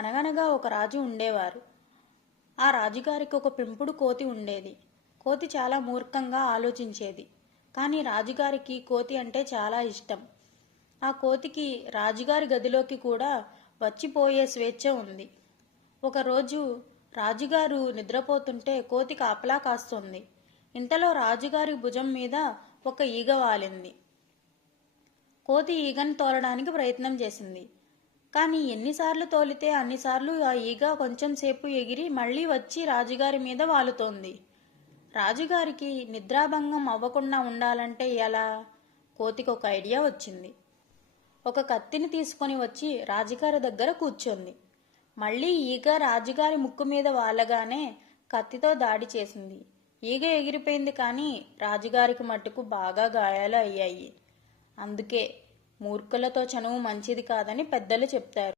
అనగనగా ఒక రాజు ఉండేవారు. ఆ రాజుగారికి ఒక పెంపుడు కోతి ఉండేది. కోతి చాలా మూర్ఖంగా ఆలోచించేది. కానీ రాజుగారికి కోతి అంటే చాలా ఇష్టం. ఆ కోతికి రాజుగారి గదిలోకి కూడా వచ్చిపోయే స్వేచ్ఛ ఉంది. ఒకరోజు రాజుగారు నిద్రపోతుంటే కోతి కాపలా కాస్తోంది. ఇంతలో రాజుగారి భుజం మీద ఒక ఈగ వాలింది. కోతి ఈగను తోలడానికి ప్రయత్నం చేసింది. కానీ ఎన్నిసార్లు తోలితే అన్నిసార్లు ఆ ఈగ కొంచెం సేపు ఎగిరి మళ్ళీ వచ్చి రాజుగారి మీద వాలుతోంది. రాజుగారికి నిద్రాభంగం అవ్వకుండా ఉండాలంటే ఎలా? కోతికి ఒక ఐడియా వచ్చింది. ఒక కత్తిని తీసుకొని వచ్చి రాజుగారి దగ్గర కూర్చొంది. మళ్ళీ ఈగ రాజుగారి ముక్కు మీద వాలగానే కత్తితో దాడి చేసింది. ఈగ ఎగిరిపోయింది, కానీ రాజుగారికి మట్టుకు బాగా గాయాలు అయ్యాయి. అందుకే మూర్ఖులతో చనువు మంచిది కాదని పెద్దలు చెప్తారు.